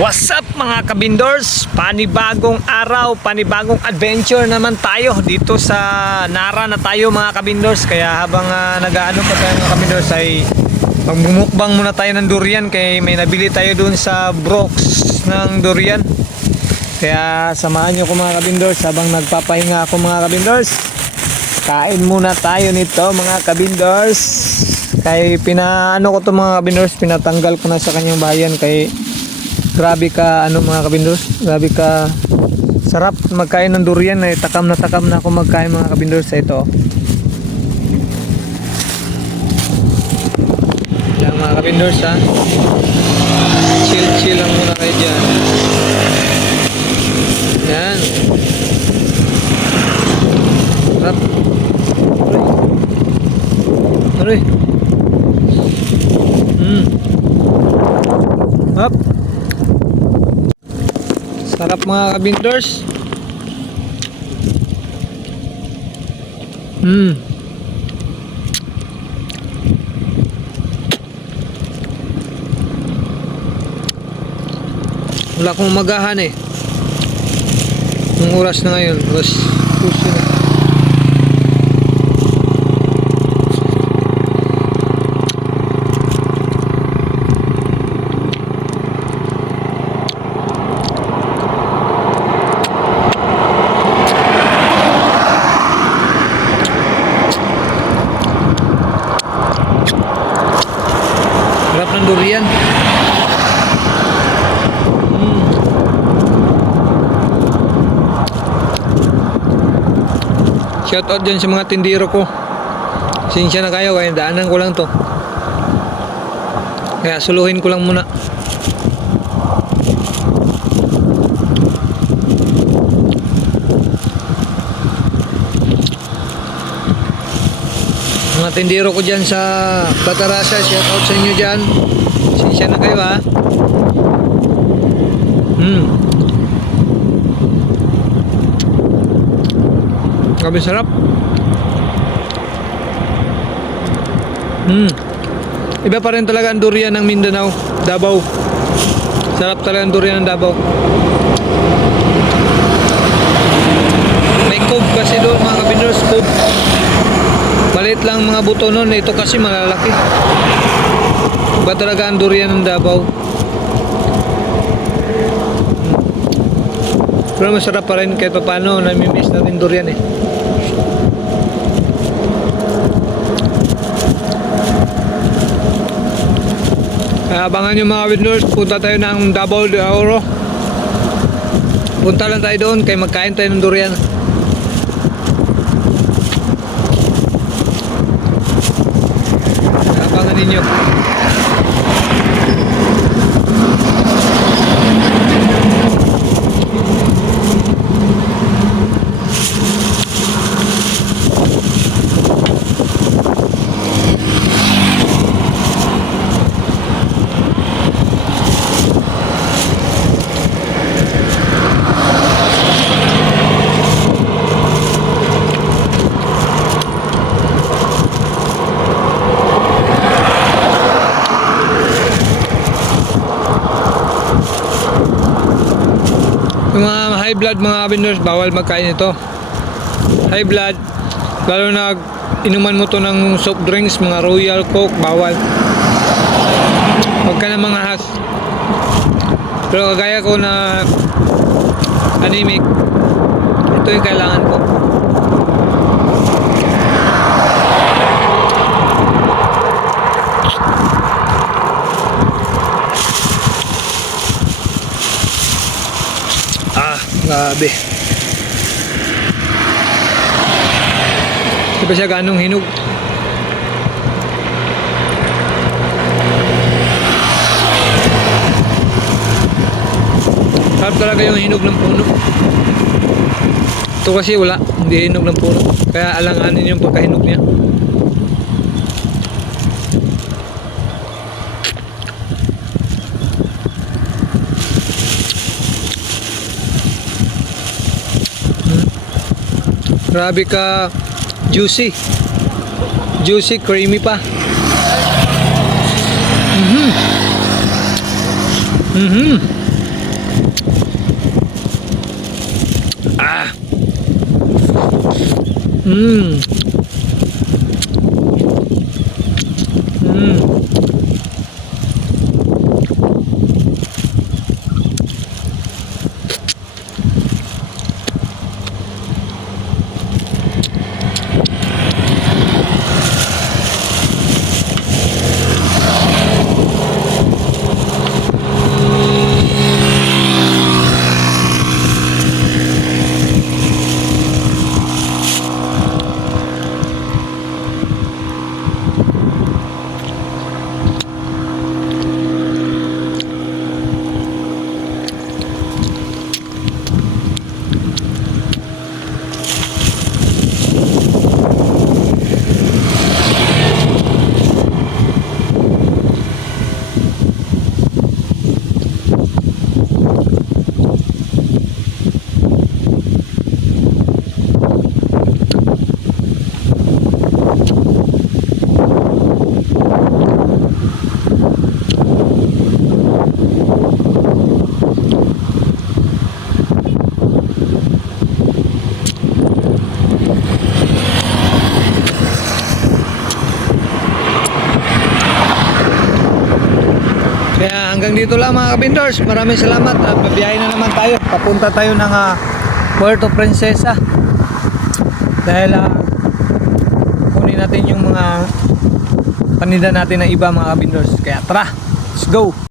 What's up mga kabindors? Panibagong araw, panibagong adventure naman tayo dito sa Nara na tayo mga kabindors. Kaya habang nag-aano pa tayo mga kabindors ay magbumukbang muna tayo ng durian. Kaya may nabili tayo dun sa Brooks ng durian. Kaya samahan nyo ko mga kabindors habang nagpapahinga ako mga kabindors. Kain muna tayo nito mga kabindors. Kaya pinaano ko to mga kabindors, pinatanggal ko na sa kanyang bayan. Kaya grabe ka mga kabindors, grabe ka sarap magkain ng durian. Ay takam na ako magkain mga kabindors sa ito. Yan mga kabindors ha, chill lang muna kayo dyan. Yan sarap. Aray up. Sarap mga kabindors. Wala akong magahan eh. Ang oras na ngayon, oras puso na. Sarap ng durian. Shout out dyan sa mga tindiro ko. Sinsya na kayo, kaya daanan ko lang to. Kaya suluhin ko lang muna. Mga tindiro ko dyan sa Batarasa, shout out sa inyo dyan. Sinsya na kayo ha. Grabe sarap. Iba pa rin talaga ang durian ng Mindanao, Davao. Sarap talaga ang durian ng Davao. May cob kasi doon mga kabindors, cob. Maliit lang mga buto nun, ito kasi malalaki. Iba talaga ang durian ng Davao. Pero masarap pa rin kahit paano, namimiss natin durian eh. Abangan nyo mga kabindors, punta tayo ng Davao de Oro. Punta lang tayo doon kaya magkain tayo ng durian. Abangan ninyo. Yung mga high blood mga kabindors, bawal magkain ito. High blood, lalo na inuman mo to ng soft drinks, mga Royal Coke, bawal. Huwag ka na mga has. Pero kagaya ko na anemic, ito yung kailangan ko. Grabe. Di ba siya ganong hinog? Sarap talaga yung hinog ng puno. Ito kasi wala, hindi hinog ng puno. Kaya alanganin yung pagkahinog niya. Grabe ka juicy. Juicy, creamy pa. Mm. Mm. Kaya hanggang dito lang mga kabindors. Maraming salamat at babiyahe na naman tayo. Papunta tayo ng Puerto Princesa. Dahil kunin natin yung mga paninda natin ng iba mga kabindors. Kaya tara, let's go!